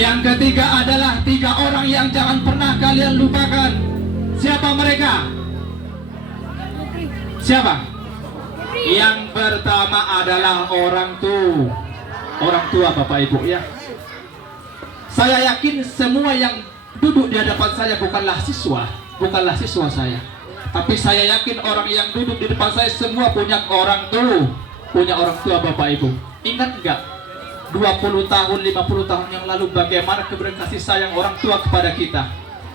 Yang ketiga adalah 3 orang yang jangan pernah kalian lupakan. Siapa mereka? Siapa? Yang pertama adalah orang tua. Orang tua Bapak Ibu ya. Saya yakin semua yang duduk di hadapan saya bukanlah siswa saya. Tapi saya yakin orang yang duduk di depan saya semua punya orang tua Bapak Ibu. Ingat enggak? 20 tahun, 50 tahun yang lalu bagaimana keberadaan kasih sayang orang tua kepada kita.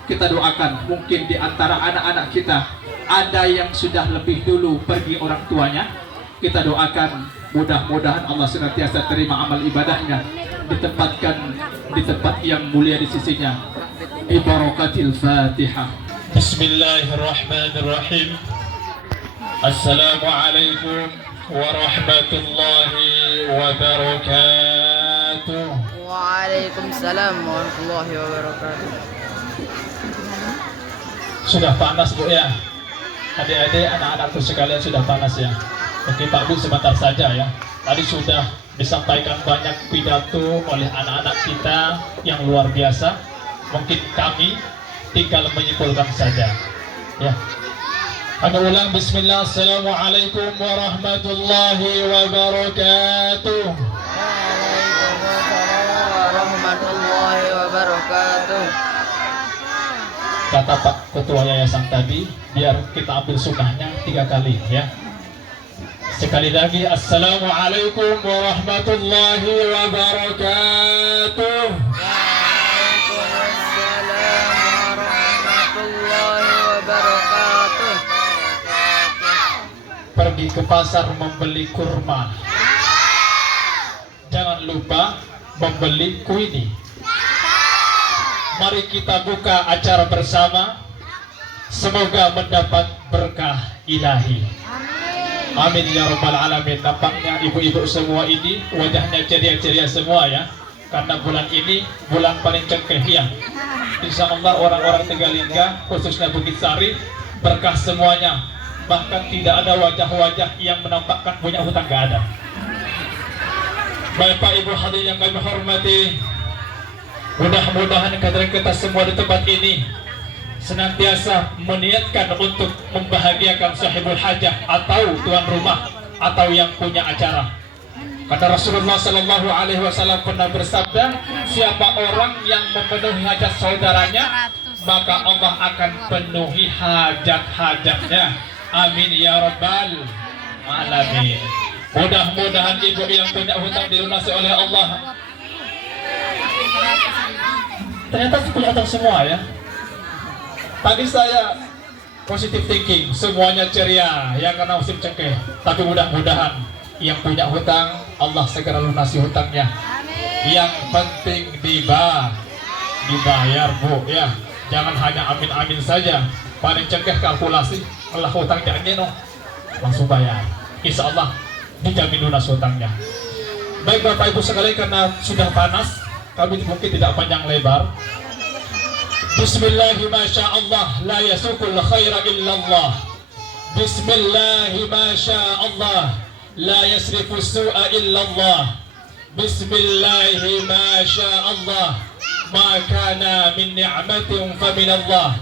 Kita doakan, mungkin di antara anak-anak kita ada yang sudah lebih dulu pergi orang tuanya. Kita doakan mudah-mudahan Allah senantiasa terima amal ibadahnya, ditempatkan di tempat yang mulia di sisinya. Bi barakatil Fatihah. Bismillahirrahmanirrahim. Assalamualaikum warahmatullahi wabarakatuh. Waalaikumsalam warahmatullahi wabarakatuh. Sudah panas Bu ya, adik-adik, anak-anakku sekalian, sudah panas ya. Oke Pak Bu, sebentar saja ya. Tadi sudah disampaikan banyak pidato oleh anak-anak kita yang luar biasa. Mungkin kami tinggal menyimpulkan saja ya. Kami ulang, bismillah, assalamualaikum warahmatullahi wabarakatuh. Waalaikumsalam warahmatullahi wabarakatuh. Kata Pak Ketua Yayasan tadi, biar kita ambil sunnahnya 3 kali ya. Sekali lagi, assalamualaikum warahmatullahi wabarakatuh. Waalaikumsalam warahmatullahi wabarakatuh. Pergi ke pasar membeli kurma, jangan lupa membeli kuini. Mari kita buka acara bersama, semoga mendapat berkah ilahi. Amin ya rabbal alamin. Nampaknya ibu-ibu semua ini wajahnya ceria-ceria semua ya, karena bulan ini bulan paling cengkeh ya. Insya Allah orang-orang Tegalingga, khususnya Bukit Sari, berkah semuanya. Bahkan tidak ada wajah-wajah yang menampakkan punya hutang, gak ada. Bapak Ibu hadirin yang kami hormati, mudah-mudahan kalian kita semua di tempat ini senantiasa meniatkan untuk membahagiakan sahibul hajah atau tuan rumah atau yang punya acara. Kata Rasulullah Sallallahu Alaihi Wasallam pernah bersabda, siapa orang yang memenuhi hajat saudaranya, maka Allah akan penuhi hajat-hajatnya. Amin ya rabbal alamin. Mudah-mudahan ibu yang punya hutang dilunasi oleh Allah. Ternyata punya hutang semua ya. Tadi saya positive thinking, semuanya ceria ya karena musim cengkeh. Tapi mudah-mudahan yang punya hutang Allah segera lunasi hutangnya. Yang penting dibayar Bu ya. Jangan hanya amin-amin saja. Paling cengkeh kalkulasi, Allah hutang jangan no, langsung bayar. Insya Allah dijamin lunas hutangnya. Baik Bapak Ibu sekalian, karena sudah panas, kami mungkin tidak panjang lebar. Bismillahi masya Allah, la yasukul khaira illallah. Bismillahi masya Allah, la yasrifu su'a illallah. Bismillahi masya Allah, ma kana min ni'matin fa min Allah.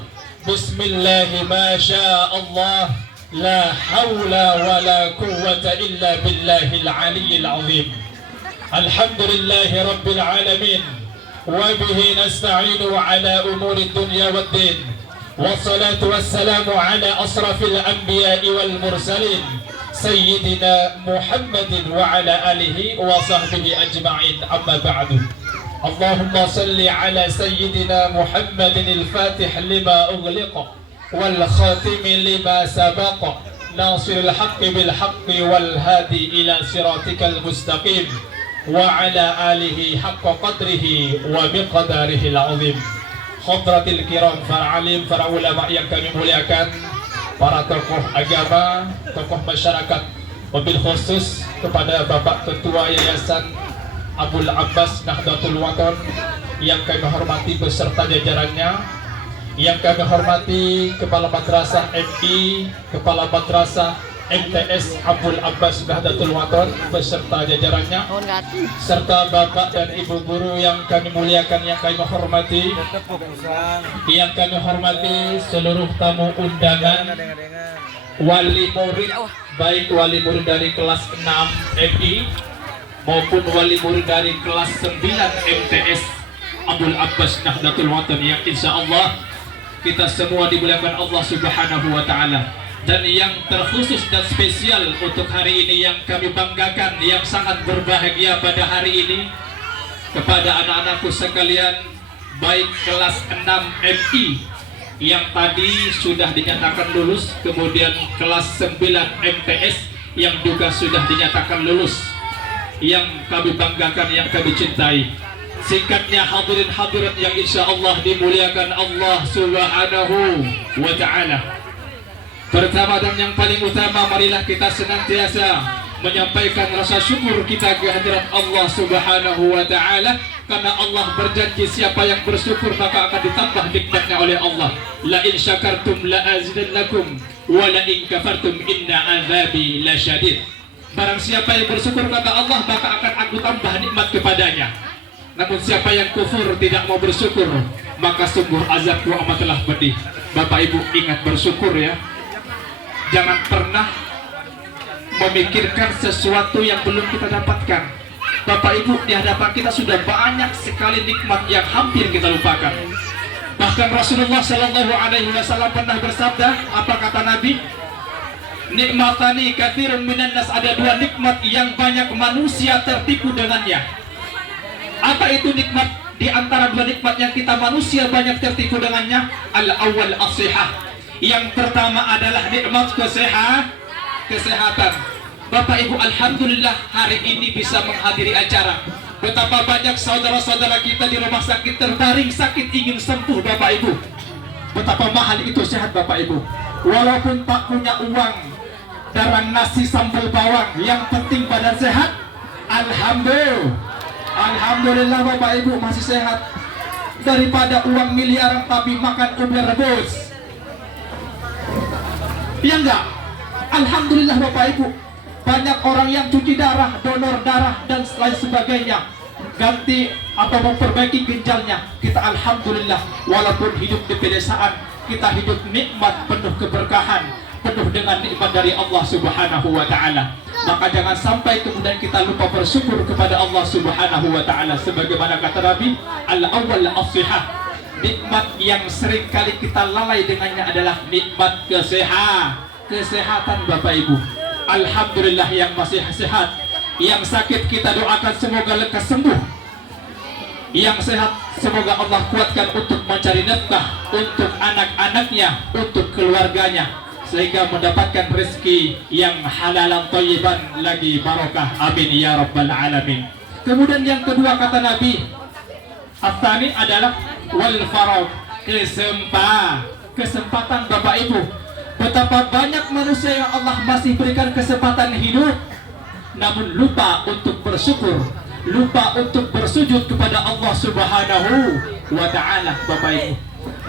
Bismillahi masya Allah, la hawla wa la quwwata illa billahil aliyyil azim. Alhamdulillahi rabbil alamin, wa bihi nasta'inu ala umuri dunya wad din. Wassalatu wassalamu ala asrafil anbiya'i wal mursalin, sayyidina Muhammadin wa ala alihi wa sahbihi ajma'in. Amma ba'du. Allahumma salli ala sayyidina Muhammadin al-fatih lima ughliqa wal khatimi lima sabaqa, nasiril haqqi bil haqqi wal hadi ila siratikal mustaqim, wa ala alihi haqqa qadrihi wa biqadarihi al-azim. Hadratil kiram, para alim, para ulama yang kami muliakan, para tokoh agama, tokoh masyarakat, wabil khusus kepada Bapak Ketua Yayasan Abul Abbas Nahdlatul Wathon yang kami hormati beserta jajarannya, yang kami hormati Kepala Madrasah MI, Kepala Madrasah MTS Abdul Abbas Nahdlatul Wathon beserta jajarannya, Mohon ganti. serta Bapak dan Ibu guru yang kami muliakan, yang kami hormati, seluruh tamu undangan, wali murid, baik wali murid dari kelas 6 MI maupun wali murid dari kelas 9 MTS Abdul Abbas Nahdlatul Wathon, yang insya Allah kita semua dimuliakan Allah Subhanahu wa Ta'ala. Dan yang terkhusus dan spesial untuk hari ini yang kami banggakan, yang sangat berbahagia pada hari ini, kepada anak-anakku sekalian, baik kelas 6 MI yang tadi sudah dinyatakan lulus, kemudian kelas 9 MTS yang juga sudah dinyatakan lulus, yang kami banggakan, yang kami cintai. Singkatnya, hadirin hadirat yang insya Allah dimuliakan Allah Subhanahu wa Ta'ala. Pertama dan yang paling utama, marilah kita senantiasa menyampaikan rasa syukur kita ke hadirat Allah Subhanahu wa Ta'ala, karena Allah berjanji siapa yang bersyukur maka akan ditambah nikmatnya oleh Allah. La in syakartum la azidannakum wa la in kafartum inna azabi lasyadid. Barang siapa yang bersyukur kata Allah, maka akan aku tambah nikmat kepadanya. Namun siapa yang kufur tidak mau bersyukur, maka sungguh azabku amatlah pedih. Bapak Ibu ingat bersyukur ya. Jangan pernah memikirkan sesuatu yang belum kita dapatkan. Bapak Ibu, di hadapan kita sudah banyak sekali nikmat yang hampir kita lupakan. Bahkan Rasulullah Shallallahu Alaihi Wasallam pernah bersabda, apa kata Nabi? Nikmatani katsirun minan nas, ada dua nikmat yang banyak manusia tertipu dengannya. Apa itu nikmat? Di antara dua nikmat yang kita manusia banyak tertipu dengannya, al-awwal as-sihah. Yang pertama adalah nikmat kesehatan. Bapak Ibu, alhamdulillah hari ini bisa menghadiri acara. Betapa banyak saudara-saudara kita di rumah sakit terbaring sakit ingin sembuh Bapak Ibu. Betapa mahal itu sehat Bapak Ibu. Walaupun tak punya uang darah nasi sambal bawang, yang penting badan sehat. Alhamdulillah Bapak Ibu masih sehat. Daripada uang miliaran tapi makan ubi rebus. Ya enggak? Alhamdulillah Bapak Ibu, banyak orang yang cuci darah, donor darah dan lain sebagainya, ganti atau memperbaiki ginjalnya. Kita alhamdulillah, walaupun hidup di pedesaan, kita hidup nikmat, penuh keberkahan, penuh dengan nikmat dari Allah Subhanahu wa Ta'ala. Maka jangan sampai kemudian kita lupa bersyukur kepada Allah Subhanahu wa Ta'ala. Sebagaimana kata Nabi, al-awwal as-sihah. Nikmat yang sering kali kita lalai dengannya adalah nikmat kesehatan Bapak Ibu. Alhamdulillah yang masih sehat. Yang sakit kita doakan semoga lekas sembuh. Yang sehat semoga Allah kuatkan untuk mencari nafkah untuk anak-anaknya, untuk keluarganya, sehingga mendapatkan rezeki yang halalan thayyiban lagi barokah. Amin ya rabbal alamin. Kemudian yang kedua kata Nabi, Aftani adalah wal farag, kesempatan Bapak Ibu. Betapa banyak manusia yang Allah masih berikan kesempatan hidup, namun lupa untuk bersyukur, lupa untuk bersujud kepada Allah Subhanahu wa Ta'ala. Bapak Ibu,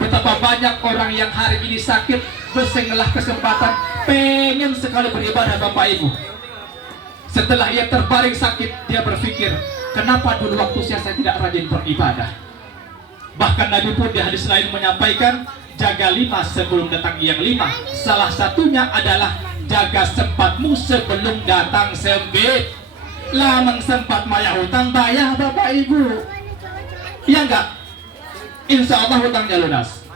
betapa banyak orang yang hari ini sakit, bersengalah kesempatan, pengen sekali beribadah Bapak Ibu. Setelah ia terbaring sakit, dia berpikir, kenapa dulu waktu saya tidak rajin beribadah? Bahkan Nabi pun di hadis lain menyampaikan, jaga 5 sebelum datang yang 5. Salah satunya adalah jaga sempatmu sebelum datang sempit. Lamang sempat maya hutang bayar Bapak Ibu. Ya enggak? Insya Allah hutangnya lunas.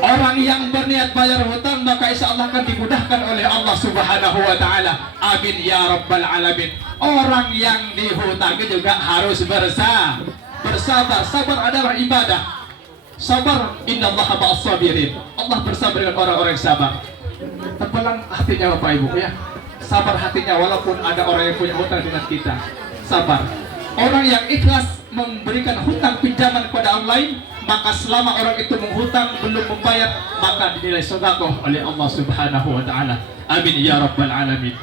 Orang yang berniat bayar hutang maka insya Allah akan dimudahkan oleh Allah Subhanahu wa Ta'ala. Amin ya rabbal alamin. Orang yang dihutangi juga harus bersabar. Sabar adalah ibadah. Sabar, innallaha ma'as sabirin. Allah bersabar dengan orang-orang yang sabar. Terbelang hatinya Bapak Ibu ya. Sabar hatinya walaupun ada orang yang punya hutang dengan kita. Sabar. Orang yang ikhlas memberikan hutang pinjaman kepada orang lain, maka selama orang itu menghutang belum membayar, maka dinilai sedekah oleh Allah Subhanahu wa Ta'ala. Amin ya rabbal alamin.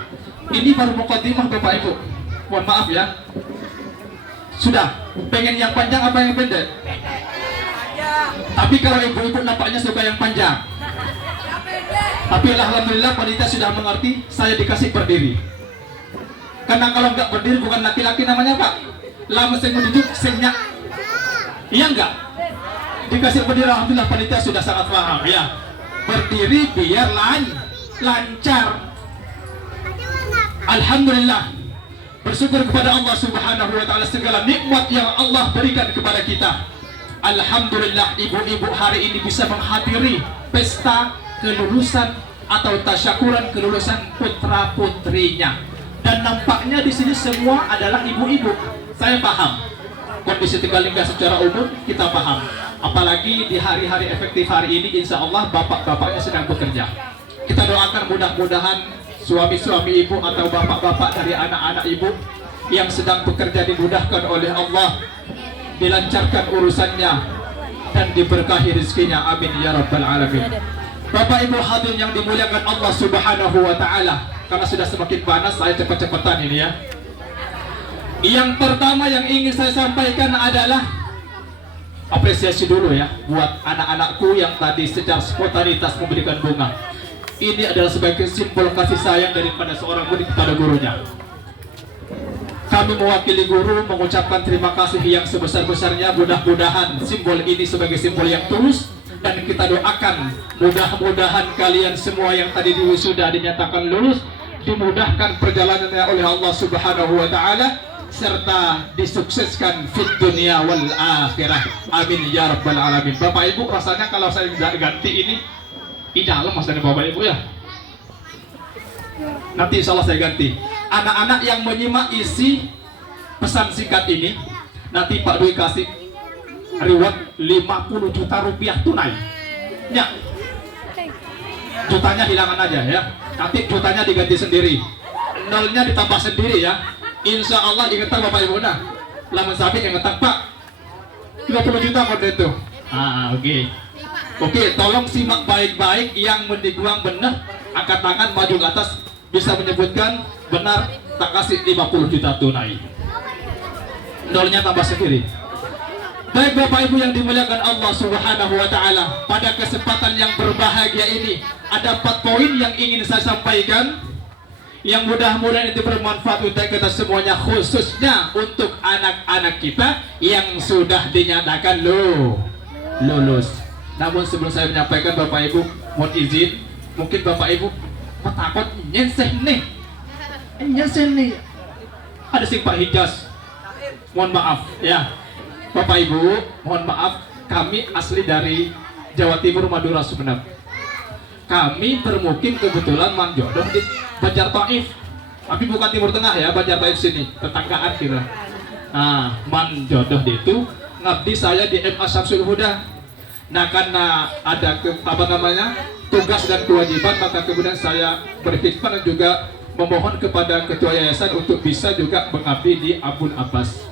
Ini baru mukadimah Bapak Ibu. Mohon maaf ya. Sudah, pengen yang panjang apa yang pendek? Tapi kalau ibu-ibu nampaknya suka yang panjang. Tapi alhamdulillah panitia sudah mengerti, saya dikasih berdiri. Karena kalau nggak berdiri bukan laki-laki namanya Pak. Lama saya duduk, senyak. Iya enggak? Dikasih berdiri, alhamdulillah panitia sudah sangat paham ya. Berdiri biar lancar. Alhamdulillah. Bersyukur kepada Allah Subhanahu wa taala segala nikmat yang Allah berikan kepada kita. Alhamdulillah ibu-ibu hari ini bisa menghadiri pesta kelulusan atau tasyakuran kelulusan putra-putrinya. Dan nampaknya di sini semua adalah ibu-ibu. Saya paham kondisi Tegalingga secara umum, kita paham. Apalagi di hari-hari efektif hari ini, insya Allah bapak-bapaknya sedang bekerja. Kita doakan mudah-mudahan suami-suami ibu atau bapak-bapak dari anak-anak ibu yang sedang bekerja dimudahkan oleh Allah, dilancarkan urusannya dan diberkahi rezekinya. Amin ya rabbal alamin. Bapak ibu hadirin yang dimuliakan Allah Subhanahu wa taala, karena sudah semakin panas saya cepat-cepatan ini ya. Yang pertama yang ingin saya sampaikan adalah apresiasi dulu ya buat anak-anakku yang tadi secara spontanitas memberikan bunga. Ini adalah sebagai simbol kasih sayang daripada seorang murid kepada gurunya. Kami mewakili guru mengucapkan terima kasih yang sebesar-besarnya. Mudah-mudahan simbol ini sebagai simbol yang tulus, dan kita doakan mudah-mudahan kalian semua yang tadi di wisuda dinyatakan lulus dimudahkan perjalanannya oleh Allah Subhanahu wa taala, serta disukseskan fit dunia wal akhirah. Amin ya rabbal alamin. Bapak ibu, rasanya kalau saya nggak ganti ini di dalam masanya bapak ibu ya. Nanti insya Allah saya ganti. Anak-anak yang menyimak isi pesan singkat ini, nanti Pak Dwi kasih reward 50 juta rupiah tunai ya. Jutanya hilangan aja ya, nanti jutanya diganti sendiri, nolnya ditambah sendiri ya. Insya Allah ingetan bapak ibu nah. Lamun sapi ingetan Pak 50 juta kode itu. Oke, tolong simak baik-baik. Yang mendiguang benar angkat tangan maju ke atas, bisa menyebutkan benar tak kasih 50 juta tunai. Nolnya tambah sendiri. Baik bapak ibu yang dimuliakan Allah Subhanahu wa taala, pada kesempatan yang berbahagia ini ada 4 poin yang ingin saya sampaikan, yang mudah-mudahan itu bermanfaat untuk kita semuanya, khususnya untuk anak-anak kita yang sudah dinyatakan lulus. Namun sebelum saya menyampaikan bapak ibu, mohon izin, mungkin bapak ibu takut nyenseh nih, ada sing Pak Hijaz, mohon maaf ya bapak ibu, mohon maaf, kami asli dari Jawa Timur, Madura, Sumeneb. Kami bermukim kebetulan manjodoh di Banjar Taif, tapi bukan Timur Tengah ya, Banjar Taif sini, tetanggaan kita. Nah, manjodoh itu ngabdi saya di MA Syamsul Huda. Nah, karena ada tugas dan kewajiban, maka kemudian saya berkhidmat dan juga memohon kepada ketua yayasan untuk bisa juga mengabdi di Abul Abbas.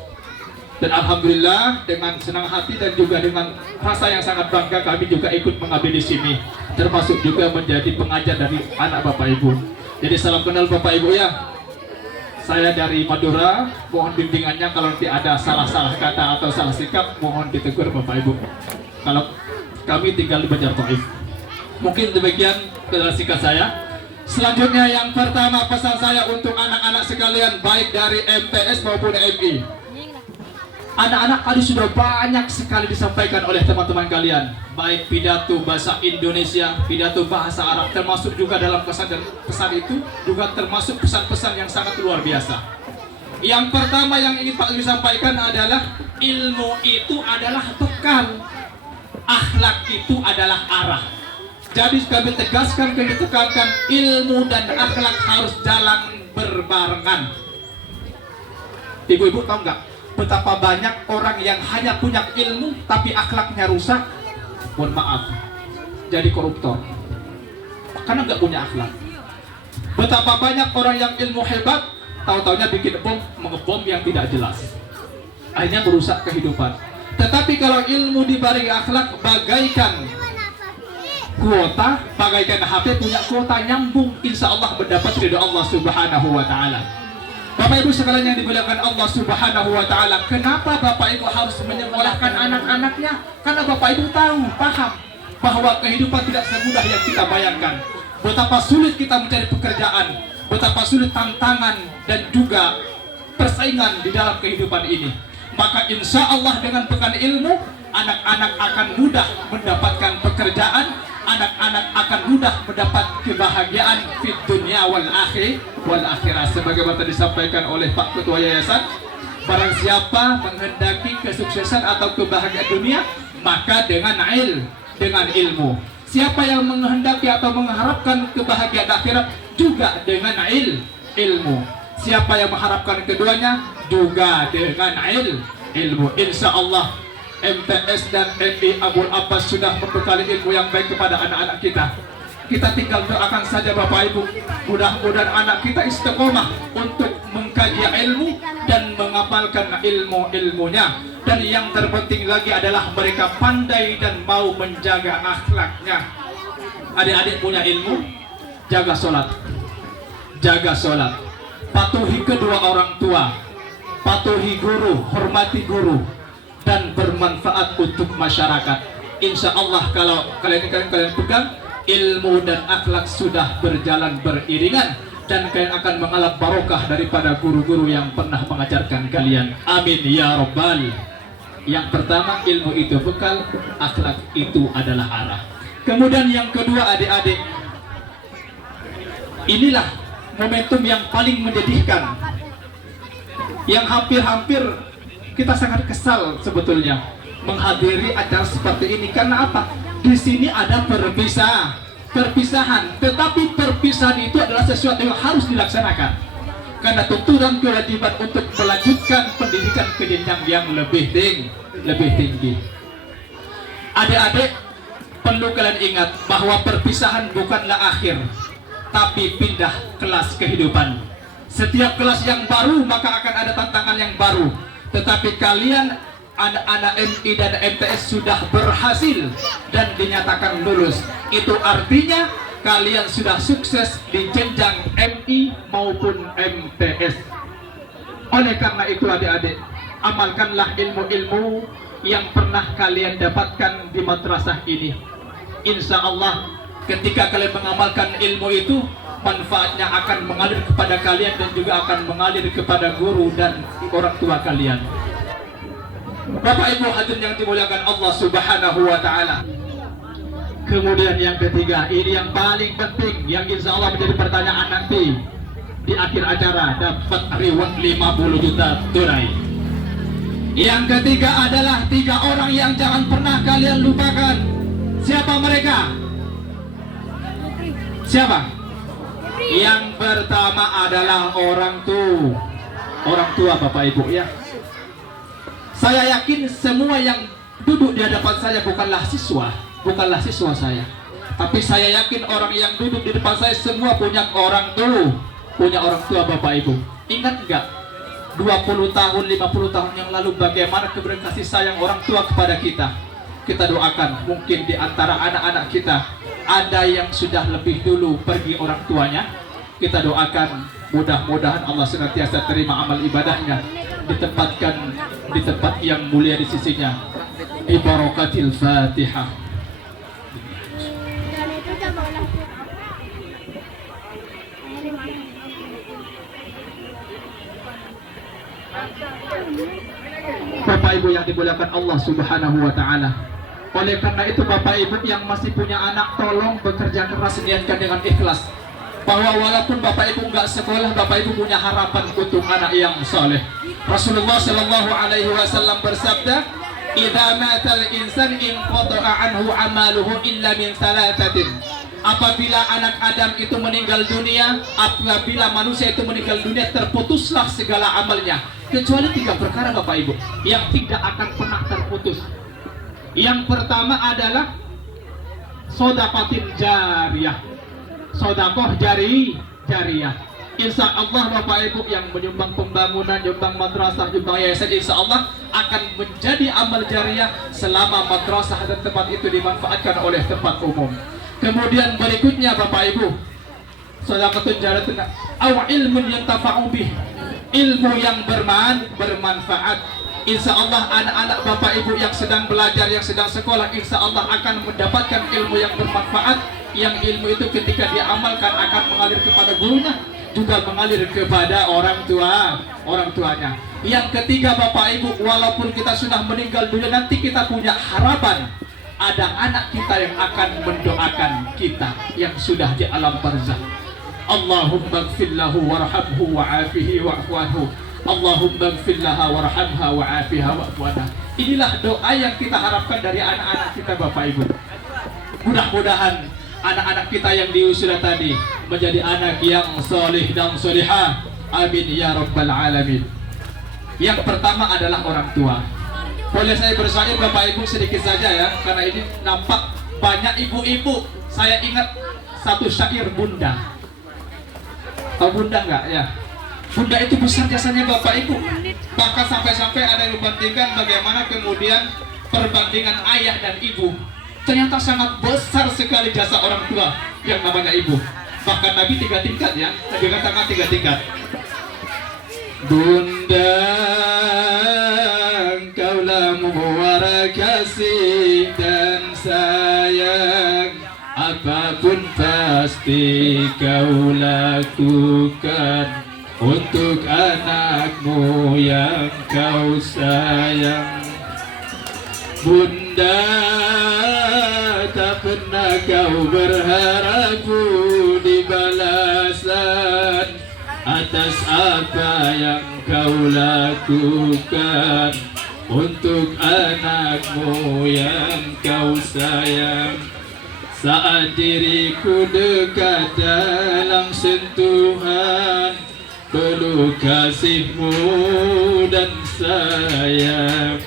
Dan alhamdulillah dengan senang hati dan juga dengan rasa yang sangat bangga kami juga ikut mengabdi di sini, termasuk juga menjadi pengajar dari anak bapak ibu. Jadi salam kenal bapak ibu ya. Saya dari Madura, mohon bimbingannya kalau nanti ada salah-salah kata atau salah sikap, mohon ditegur bapak ibu. Kalau kami tinggal di Banjar Taif. Mungkin demikian penjelasan singkat saya. Selanjutnya yang pertama pesan saya untuk anak-anak sekalian, baik dari MTS maupun MI. Anak-anak tadi sudah banyak sekali disampaikan oleh teman-teman kalian, baik pidato bahasa Indonesia, pidato bahasa Arab, termasuk juga dalam pesan, dan pesan itu juga termasuk pesan-pesan yang sangat luar biasa. Yang pertama yang ingin Pak Dwi sampaikan adalah ilmu itu adalah bekal, akhlak itu adalah arah. Jadi kami tegaskan, kami tekankan, ilmu dan akhlak harus jalan berbarengan. Ibu-ibu tahu nggak betapa banyak orang yang hanya punya ilmu tapi akhlaknya rusak? Mohon maaf, jadi koruptor karena nggak punya akhlak. Betapa banyak orang yang ilmu hebat, tahu-taunya bikin bom, mengebom yang tidak jelas, akhirnya merusak kehidupan. Tetapi kalau ilmu dibarengi akhlak, bagaikan kuota, bagaikan HP punya kuota nyambung, insya Allah mendapat ridho Allah Subhanahu wa taala. Bapak Ibu sekalian yang dimuliakan Allah Subhanahu wa taala, kenapa Bapak Ibu harus menyekolahkan anak-anaknya? Karena Bapak Ibu tahu, paham bahwa kehidupan tidak semudah yang kita bayangkan. betapa sulit kita mencari pekerjaan, betapa sulit tantangan dan juga persaingan di dalam kehidupan ini. Maka insya Allah dengan bekal ilmu, anak-anak akan mudah mendapatkan pekerjaan, anak-anak akan mudah mendapat kebahagiaan di dunia wal akhirah. Sebagaimana disampaikan oleh Pak Ketua Yayasan, barang siapa menghendaki kesuksesan atau kebahagiaan dunia, maka dengan ilmu. Siapa yang menghendaki atau mengharapkan kebahagiaan akhirat, juga dengan ilmu. Siapa yang mengharapkan keduanya, juga dengan ilmu. Insya Allah MTS dan MI Abul Abbas sudah membekali ilmu yang baik kepada anak-anak kita. Kita tinggal doakan saja Bapak Ibu, mudah-mudahan anak kita istiqomah untuk mengkaji ilmu dan mengamalkan ilmunya. Dan yang terpenting lagi adalah mereka pandai dan mau menjaga akhlaknya. Adik-adik punya ilmu, jaga sholat, patuhi kedua orang tua, patuhi guru, hormati guru, dan bermanfaat untuk masyarakat. Insya Allah kalau kalian pegang, ilmu dan akhlak sudah berjalan beriringan, dan kalian akan mengalami barokah daripada guru-guru yang pernah mengajarkan kalian. Amin ya Rabbal. Yang pertama, ilmu itu bekal, akhlak itu adalah arah. Kemudian yang kedua, adik-adik, inilah momentum yang paling menyedihkan, yang hampir-hampir kita sangat kesal sebetulnya menghadiri acara seperti ini. Karena apa? Di sini ada perpisahan, tetapi perpisahan itu adalah sesuatu yang harus dilaksanakan karena tuntutan kewajiban untuk melanjutkan pendidikan ke jenjang yang lebih tinggi. Adik-adik, perlu kalian ingat bahwa perpisahan bukanlah akhir, tapi pindah kelas kehidupan. Setiap kelas yang baru maka akan ada tantangan yang baru. Tetapi kalian anak-anak MI dan MTS sudah berhasil dan dinyatakan lulus. Itu artinya kalian sudah sukses di jenjang MI maupun MTS. Oleh karena itu adik-adik, amalkanlah ilmu-ilmu yang pernah kalian dapatkan di madrasah ini. Insya Allah ketika kalian mengamalkan ilmu itu, manfaatnya akan mengalir kepada kalian dan juga akan mengalir kepada guru dan orang tua kalian. Bapak Ibu hadirin yang dimuliakan Allah Subhanahu wa taala. Kemudian yang ketiga, ini yang paling penting, yang insya Allah menjadi pertanyaan nanti di akhir acara, dapat reward 50 juta tunai. Yang ketiga adalah 3 orang yang jangan pernah kalian lupakan. Siapa mereka? Siapa? Yang pertama adalah orang tua Bapak Ibu ya. Saya yakin semua yang duduk di hadapan saya bukanlah siswa saya, tapi saya yakin orang yang duduk di depan saya semua punya orang tua Bapak Ibu. Ingat enggak 20 tahun, 50 tahun yang lalu bagaimana keberadaan kasih sayang orang tua kepada kita? Kita doakan, mungkin di antara anak-anak kita ada yang sudah lebih dulu pergi orang tuanya. Kita doakan mudah-mudahan Allah senantiasa terima amal ibadahnya, ditempatkan di tempat yang mulia di sisinya. Ibarakatil Fatihah. Bapak Ibu yang dimuliakan Allah Subhanahu wa taala. Oleh karena itu Bapak Ibu yang masih punya anak, tolong bekerja keras, niatkan dengan ikhlas bahwa walaupun Bapak Ibu enggak sekolah, Bapak Ibu punya harapan untuk anak yang saleh. Rasulullah sallallahu alaihi wasallam bersabda, "Idza matal insan inqata'a anhu 'amaluhu illa min thalathatin." Apabila anak Adam itu meninggal dunia, apabila manusia itu meninggal dunia, terputuslah segala amalnya, kecuali 3 perkara Bapak Ibu yang tidak akan pernah terputus. Yang pertama adalah sedekah jariyah. Sedekah jariyah. Insya Allah Bapak Ibu yang menyumbang pembangunan, nyumbang madrasah, nyumbang yayasan, insya Allah akan menjadi amal jariyah selama madrasah dan tempat itu dimanfaatkan oleh tempat umum. Kemudian berikutnya Bapak Ibu, sedekah jariyah aw ilmun yantafa'u bih, ilmu yang bermanfaat. Insya Allah anak-anak Bapak Ibu yang sedang belajar, yang sedang sekolah, insya Allah akan mendapatkan ilmu yang bermanfaat. Yang ilmu itu ketika diamalkan akan mengalir kepada gurunya, juga mengalir kepada orang tuanya. Yang ketiga Bapak Ibu, walaupun kita sudah meninggal dunia, nanti kita punya harapan ada anak kita yang akan mendoakan kita yang sudah di alam barzakh. Allahumma ighfir lahu warhamhu wa'afihi wa'fu anhu. Allahumma ighfir laha warhamha wa'afiha wa'fu anha. Inilah doa yang kita harapkan dari anak-anak kita Bapak Ibu. Mudah-mudahan anak-anak kita yang diusia tadi menjadi anak yang soleh dan solehah. Amin ya rabbal alamin. Yang pertama adalah orang tua. Boleh saya bersair Bapak Ibu sedikit saja ya, karena ini nampak banyak ibu-ibu. Saya ingat satu syair Bunda. Tahu Bunda enggak ya? Bunda itu besar jasanya Bapak Ibu. Bahkan sampai-sampai ada yang membandingkan bagaimana kemudian perbandingan ayah dan ibu. Ternyata sangat besar sekali jasa orang tua yang namanya ibu. Bahkan Nabi 3 tingkat ya. Nabi katakan 3 tingkat. Bunda, engkaulah muara kasih dan sayang, apapun pasti kau lakukan untuk anakmu yang kau sayang. Bunda, tak pernah kau berharap di balasan atas apa yang kau lakukan untuk anakmu yang kau sayang. Saat diriku dekat dalam sentuhan, peluk kasihmu dan sayang.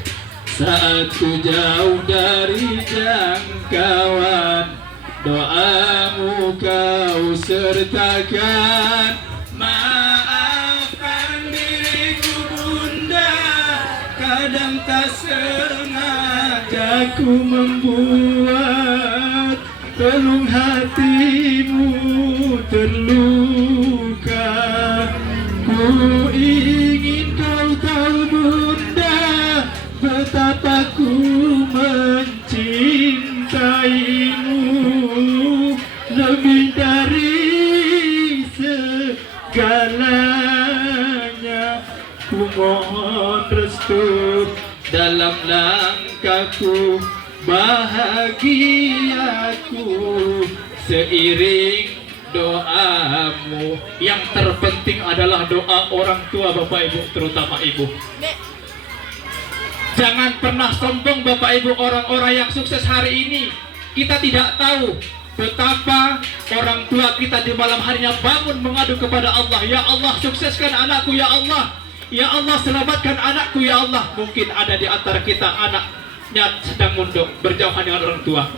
Saat ku jauh dari jangkauan, doamu kau sertakan. Maafkan diriku Bunda, kadang tak sengaja ku membuat relung hatimu terluka. Ku ingin kau tahu Bunda, betapa ku mencintaimu lebih dari segalanya. Ku mohon restu dalam langkahku, bahagiaku seiring doamu. Yang terpenting adalah doa orang tua Bapak Ibu, terutama ibu. Jangan pernah sombong Bapak Ibu. Orang-orang yang sukses hari ini, kita tidak tahu betapa orang tua kita di malam harinya bangun mengadu kepada Allah. Ya Allah, sukseskan anakku ya Allah. Ya Allah, selamatkan anakku ya Allah. Mungkin ada di antara kita anaknya sedang mondok, berjauhan dengan orang tua.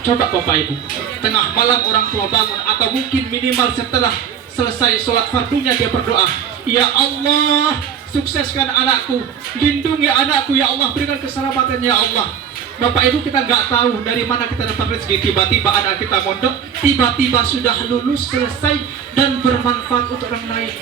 Coba Bapak Ibu, tengah malam orang tua bangun, atau mungkin minimal setelah selesai sholat fardunya dia berdoa, ya Allah, sukseskan anakku, lindungi anakku ya Allah, berikan keselamatan ya Allah. Bapak Ibu, kita nggak tahu dari mana kita dapat rezeki. Tiba-tiba anak kita mondok, tiba-tiba sudah lulus, selesai, dan bermanfaat untuk orang lain.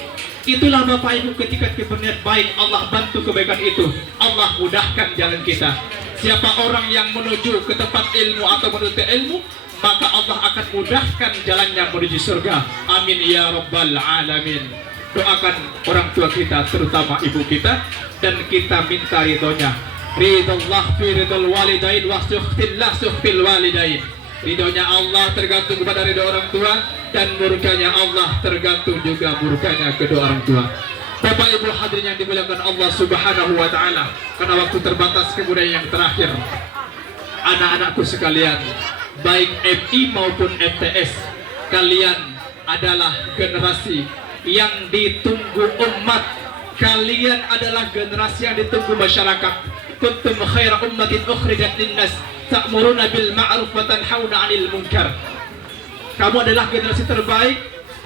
Itulah Bapak Ibu, ketika kita berniat baik, Allah bantu kebaikan itu. Allah mudahkan jalan kita. Siapa orang yang menuju ke tempat ilmu atau menuntut ilmu, maka Allah akan mudahkan jalannya menuju surga. Amin ya rabbal alamin. Doakan orang tua kita, terutama ibu kita, dan kita minta ridhonya. Ridullah fi ridul walidain wa sukhtillah sukhtil walidain. Ridhonya Allah tergantung kepada ridho orang tua, dan murkanya Allah tergantung juga murkanya kedua orang tua. Bapak Ibu hadirin yang dimuliakan Allah Subhanahu wa taala, karena waktu terbatas, kemudian yang terakhir, anak-anakku sekalian, baik FI maupun FTS, kalian adalah generasi yang ditunggu umat. Kalian adalah generasi yang ditunggu masyarakat. Kuntum khaira ummatin ukhrijat linnas ta'muruna bil ma'ruf wa tanhauna 'anil munkar. Kamu adalah generasi terbaik,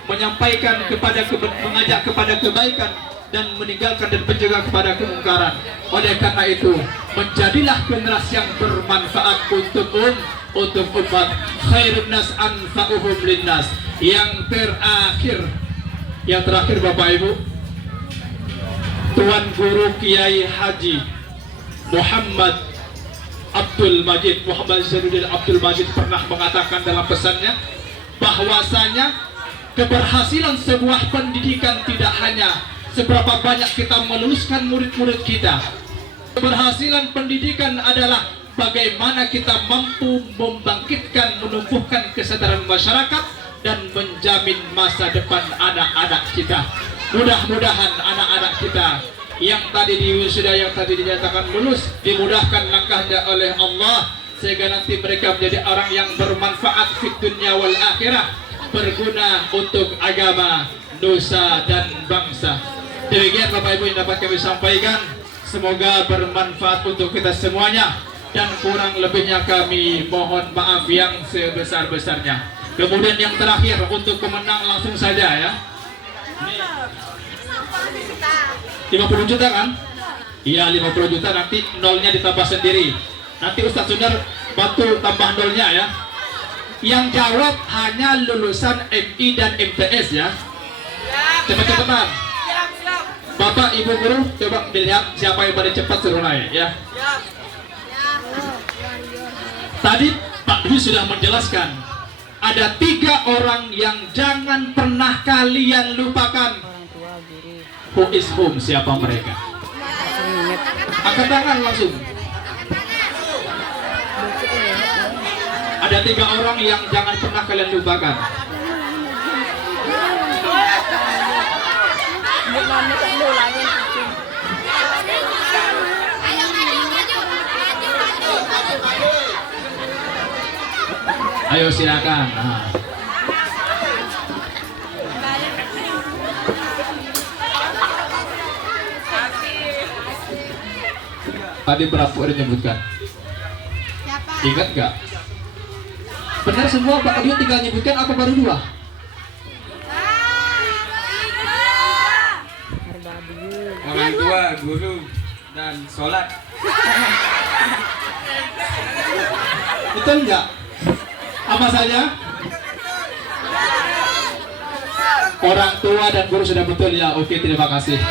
menyampaikan kepada mengajak kepada kebaikan dan meninggalkan dan mencegah kepada kemungkaran. Oleh karena itu, menjadilah generasi yang bermanfaat untuk umat. Khairun nas anfa'uhum linnas. Yang terakhir Bapak Ibu, Tuan Guru Kiai Haji Muhammad Zainuddin Abdul Majid pernah mengatakan dalam pesannya bahwasanya keberhasilan sebuah pendidikan tidak hanya seberapa banyak kita meluluskan murid-murid kita. Keberhasilan pendidikan adalah bagaimana kita mampu membangkitkan, menumbuhkan kesadaran masyarakat dan menjamin masa depan anak-anak kita. Mudah-mudahan anak-anak kita yang tadi diwisuda, yang tadi dinyatakan lulus, dimudahkan langkahnya oleh Allah sehingga nanti mereka menjadi orang yang bermanfaat fid dunya wal akhirah, berguna untuk agama, nusa dan bangsa. Demikian Bapak Ibu yang dapat kami sampaikan, semoga bermanfaat untuk kita semuanya, dan kurang lebihnya kami mohon maaf yang sebesar-besarnya. Kemudian yang terakhir untuk pemenang langsung saja ya. 50 juta kan? Iya 50 juta, nanti nolnya ditambah sendiri. Nanti Ustadz Sundar bantu tambah nolnya ya. Yang jawab hanya lulusan MI dan MTS ya. Cepat-cepatan. Bapak Ibu guru coba dilihat siapa yang paling cepat suruh naik ya. Tadi Pak Dwi sudah menjelaskan ada 3 orang yang jangan pernah kalian lupakan. Who is whom? Siapa mereka? Angkat tangan langsung. Ada 3 orang yang jangan pernah kalian lupakan. Ayo silakan. Nah. Tadi berapa udah nyebutkan? Ingat nggak? Benar semua Pak Dio tinggal nyebutkan apa baru 2? Orang tua, guru, dan sholat. Betul nggak? Apa saja? Orang tua dan guru sudah betul ya. Oke, terima kasih.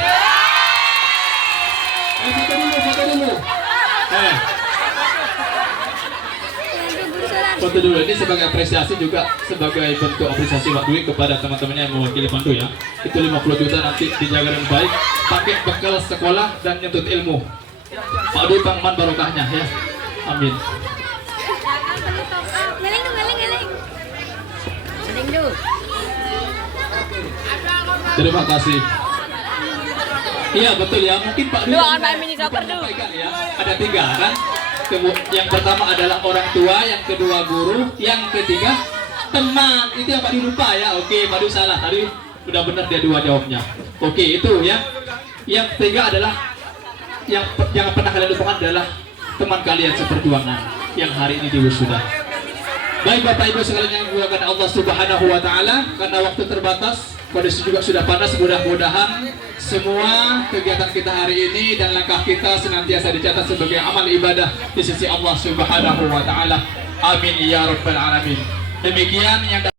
Foto dulu. Foto dulu. Ini sebagai apresiasi juga, sebagai bentuk apresiasi Pak Dwi kepada teman-temannya yang mewakili Pandu ya. Itu 50 juta nanti dijaga dengan baik, pakai bekal sekolah dan nyentut ilmu. Pak Dwi Pangman barokahnya ya. Amin. Terima kasih. Iya betul ya, mungkin Pak Dwi menyampaikan ya, ada 3 kan. Yang pertama adalah orang tua, yang kedua guru, yang ketiga teman. Itu yang Pak Dwi lupa ya. Oke, Pak Dwi salah. Tadi sudah benar dia 2 jawabnya. Oke, itu ya. Yang ketiga adalah yang jangan pernah kalian lupakan adalah teman kalian seperjuangan yang hari ini diwisuda. Baik Bapak Ibu sekalian yang dimuliakan Allah Subhanahu wa taala, karena waktu terbatas, kondisi juga sudah panas, mudah-mudahan semua kegiatan kita hari ini dan langkah kita senantiasa dicatat sebagai amal ibadah di sisi Allah Subhanahu wa taala. Amin ya rabbal alamin. Demikian yang